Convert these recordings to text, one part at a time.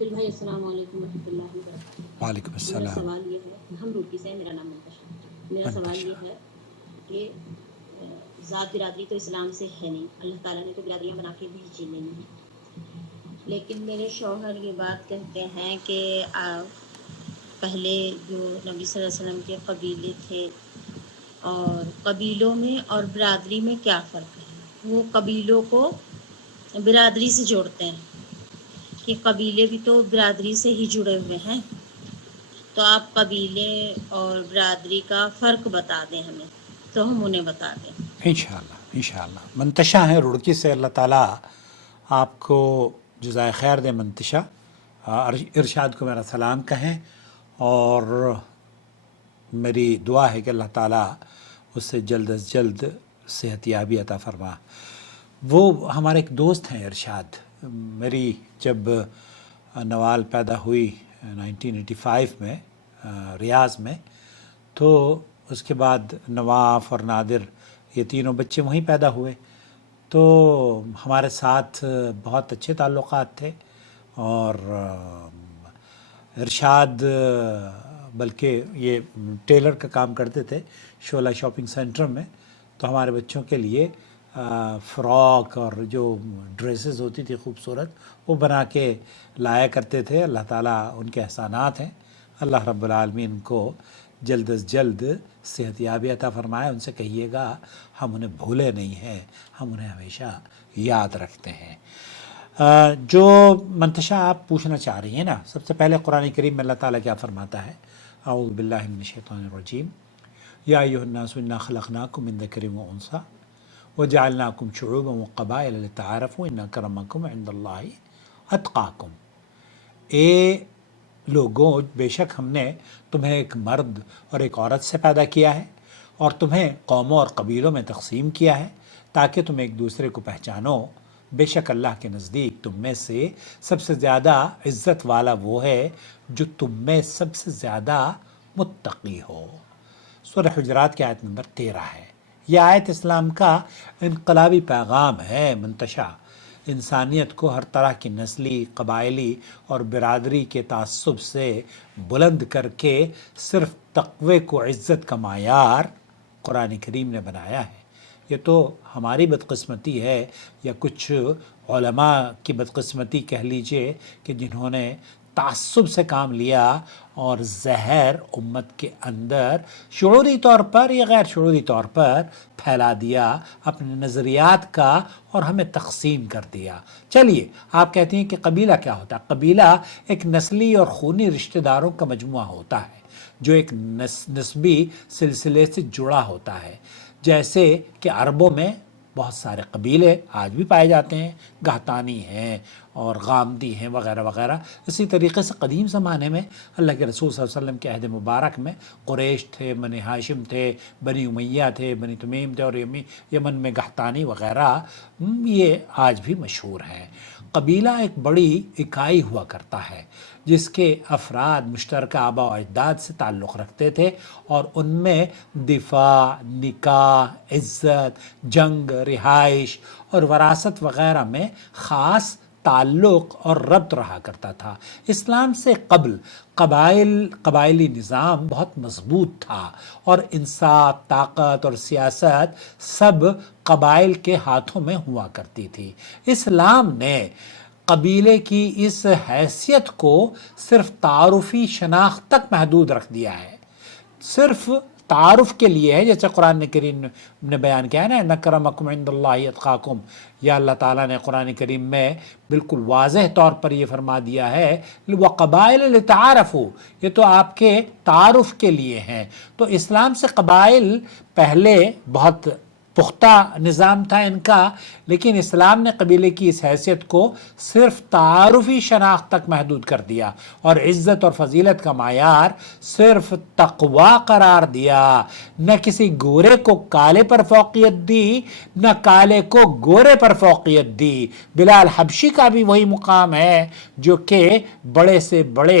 عاقل بھائی السلام علیکم ورحمۃ اللہ وبرکاتہ۔ وعلیکم میرا السلام۔ سوال یہ ہے، ہم روپی سے، میرا نام منتشا۔ میرا سوال منتشا، یہ ہے کہ ذات برادری تو اسلام سے ہے نہیں، اللہ تعالیٰ نے تو برادریاں بنا کے بھیجی نہیں ہیں، لیکن میرے شوہر یہ بات کہتے ہیں کہ پہلے جو نبی صلی اللہ علیہ وسلم کے قبیلے تھے اور قبیلوں میں اور برادری میں کیا فرق ہے؟ وہ قبیلوں کو برادری سے جوڑتے ہیں کہ قبیلے بھی تو برادری سے ہی جڑے ہوئے ہیں، تو آپ قبیلے اور برادری کا فرق بتا دیں ہمیں، تو ہم انہیں بتا دیں۔ انشاءاللہ انشاءاللہ۔ منتشا ہیں رڑکی سے، اللہ تعالیٰ آپ کو جزائے خیر دے منتشا۔ ارشاد کو میرا سلام کہیں، اور میری دعا ہے کہ اللہ تعالیٰ اس سے جلد از جلد صحت یابی عطا فرما۔ وہ ہمارے ایک دوست ہیں ارشاد، میری جب نوال پیدا ہوئی 1985 میں ریاض میں، تو اس کے بعد نواف اور نادر یہ تینوں بچے وہیں پیدا ہوئے، تو ہمارے ساتھ بہت اچھے تعلقات تھے، اور ارشاد بلکہ یہ ٹیلر کا کام کرتے تھے شعلہ شاپنگ سینٹر میں، تو ہمارے بچوں کے لیے فراک اور جو ڈریسز ہوتی تھی خوبصورت وہ بنا کے لایا کرتے تھے۔ اللہ تعالیٰ ان کے احسانات ہیں، اللہ رب العالمین کو جلد از جلد صحت یابی عطا فرمائے۔ ان سے کہیے گا ہم انہیں بھولے نہیں ہیں، ہم انہیں ہمیشہ یاد رکھتے ہیں۔ جو منتشا آپ پوچھنا چاہ رہی ہیں نا، سب سے پہلے قرآن کریم میں اللہ تعالیٰ کیا فرماتا ہے؟ اعوذ باللہ من الشیطان الرجیم، یا ایھا الناس انا خلقناکم من ذکر و انثی وجعلناکم شعوبا وقبائل لتعارفوا ان اکرمکم عند اللہ اتقاکم۔ اے لوگوں، بے شک ہم نے تمہیں ایک مرد اور ایک عورت سے پیدا کیا ہے، اور تمہیں قوموں اور قبیلوں میں تقسیم کیا ہے تاکہ تم ایک دوسرے کو پہچانو۔ بے شک اللہ کے نزدیک تم میں سے سب سے زیادہ عزت والا وہ ہے جو تم میں سب سے زیادہ متقی ہو۔ سورہ حجرات کی آیت نمبر 13 ہے۔ یہ آیت اسلام کا انقلابی پیغام ہے منتشا، انسانیت کو ہر طرح کی نسلی، قبائلی اور برادری کے تعصب سے بلند کر کے صرف تقوی کو عزت کا معیار قرآن کریم نے بنایا ہے۔ یہ تو ہماری بدقسمتی ہے، یا کچھ علماء کی بدقسمتی کہہ لیجئے، کہ جنہوں نے تعصب سے کام لیا اور زہر امت کے اندر شعوری طور پر یا غیر شعوری طور پر پھیلا دیا اپنے نظریات کا، اور ہمیں تقسیم کر دیا۔ چلیے، آپ کہتے ہیں کہ قبیلہ کیا ہوتا ہے؟ قبیلہ ایک نسلی اور خونی رشتہ داروں کا مجموعہ ہوتا ہے جو ایک نسبی سلسلے سے جڑا ہوتا ہے، جیسے کہ عربوں میں بہت سارے قبیلے آج بھی پائے جاتے ہیں، گہتانی ہیں اور غامدی ہیں وغیرہ وغیرہ۔ اسی طریقے سے قدیم زمانے میں اللہ کے رسول صلی اللہ علیہ وسلم کے عہد مبارک میں قریش تھے، بنی ہاشم تھے، بنی امیہ تھے، بنی تمیم تھے، اور یمن میں گہتانی وغیرہ، یہ آج بھی مشہور ہیں۔ قبیلہ ایک بڑی اکائی ہوا کرتا ہے جس کے افراد مشترکہ آباء و اجداد سے تعلق رکھتے تھے، اور ان میں دفاع، نکاح، عزت، جنگ، رہائش اور وراثت وغیرہ میں خاص تعلق اور ربط رہا کرتا تھا۔ اسلام سے قبل قبائلی نظام بہت مضبوط تھا، اور انصاف، طاقت اور سیاست سب قبائل کے ہاتھوں میں ہوا کرتی تھی۔ اسلام نے قبیلے کی اس حیثیت کو صرف تعارفی شناخت تک محدود رکھ دیا ہے، صرف تعارف کے لیے ہے، جیسے قرآن کریم نے بیان کیا ہے نا، ان اکرمکم عند اللہ اتقاکم۔ یا اللہ تعالیٰ نے قرآن کریم میں بالکل واضح طور پر یہ فرما دیا ہے وقبائل لتعارفوا، یہ تو آپ کے تعارف کے لیے ہیں۔ تو اسلام سے قبائل پہلے بہت پختہ نظام تھا ان کا، لیکن اسلام نے قبیلے کی اس حیثیت کو صرف تعارفی شناخت تک محدود کر دیا، اور عزت اور فضیلت کا معیار صرف تقوی قرار دیا۔ نہ کسی گورے کو کالے پر فوقیت دی، نہ کالے کو گورے پر فوقیت دی۔ بلال حبشی کا بھی وہی مقام ہے جو کہ بڑے سے بڑے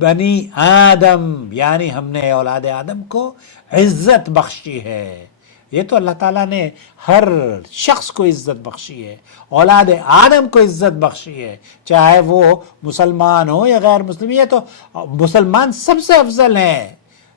بنی آدم یعنی ہم نے اولاد آدم کو عزت بخشی ہے. یہ تو اللہ تعالیٰ نے ہر شخص کو عزت بخشی ہے، اولاد آدم کو عزت بخشی ہے، چاہے وہ مسلمان ہو یا غیر مسلم. یہ تو مسلمان سب سے افضل ہیں.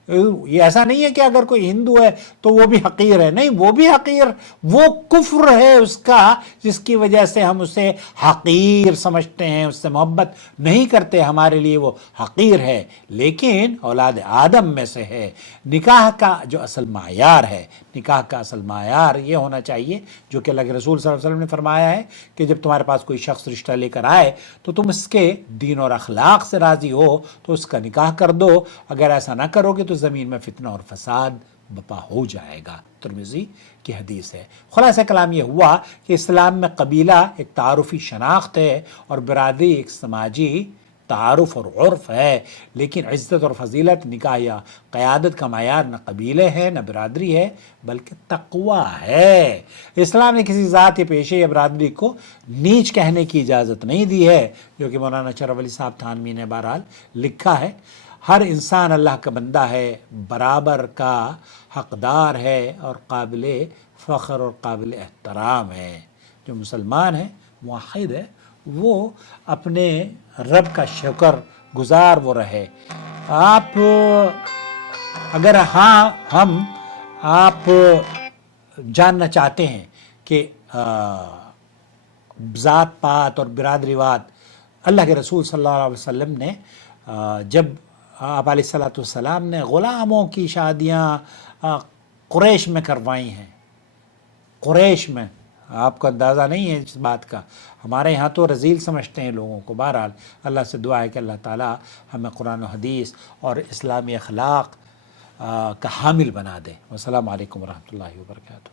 یہ ایسا نہیں ہے کہ اگر کوئی ہندو ہے تو وہ بھی حقیر ہے، نہیں، وہ بھی حقیر، وہ کفر ہے اس کا جس کی وجہ سے ہم اسے حقیر سمجھتے ہیں، اس سے محبت نہیں کرتے، ہمارے لیے وہ حقیر ہے. لیکن اولاد آدم میں سے ہے. نکاح کا جو اصل معیار ہے، نکاح کا اصل معیار یہ ہونا چاہیے جو کہ اللہ کے رسول صلی اللہ علیہ وسلم نے فرمایا ہے کہ جب تمہارے پاس کوئی شخص رشتہ لے کر آئے تو تم اس کے دین اور اخلاق سے راضی ہو تو اس کا نکاح کر دو. اگر ایسا نہ کرو گے تو زمین میں فتنہ اور فساد بپا ہو جائے گا. ترمذی کی حدیث ہے. خلاصہ کلام یہ ہوا کہ اسلام میں قبیلہ ایک تعارفی شناخت ہے اور برادری ایک سماجی تعارف اور عرف ہے، لیکن عزت اور فضیلت، نکاح یا قیادت کا معیار نہ قبیلے ہے نہ برادری ہے بلکہ تقوی ہے. اسلام نے کسی ذات یا پیشے یا برادری کو نیچ کہنے کی اجازت نہیں دی ہے، جو کہ مولانا اشرف علی صاحب تھانوی نے بہرحال لکھا ہے. ہر انسان اللہ کا بندہ ہے، برابر کا حقدار ہے اور قابل فخر اور قابل احترام ہے. جو مسلمان ہے، موحد ہے، وہ اپنے رب کا شکر گزار وہ رہے. آپ اگر آپ جاننا چاہتے ہیں کہ ذات پات اور برادریوات، اللہ کے رسول صلی اللہ علیہ وسلم نے جب آپ علیہ الصلوۃ والسلام نے غلاموں کی شادیاں قریش میں کروائی ہیں، قریش میں، آپ کو اندازہ نہیں ہے اس بات کا. ہمارے یہاں تو رذیل سمجھتے ہیں لوگوں کو. بہرحال اللہ سے دعا ہے کہ اللہ تعالیٰ ہمیں قرآن و حدیث اور اسلامی اخلاق کا حامل بنا دے. والسلام علیکم ورحمۃ اللہ وبرکاتہ.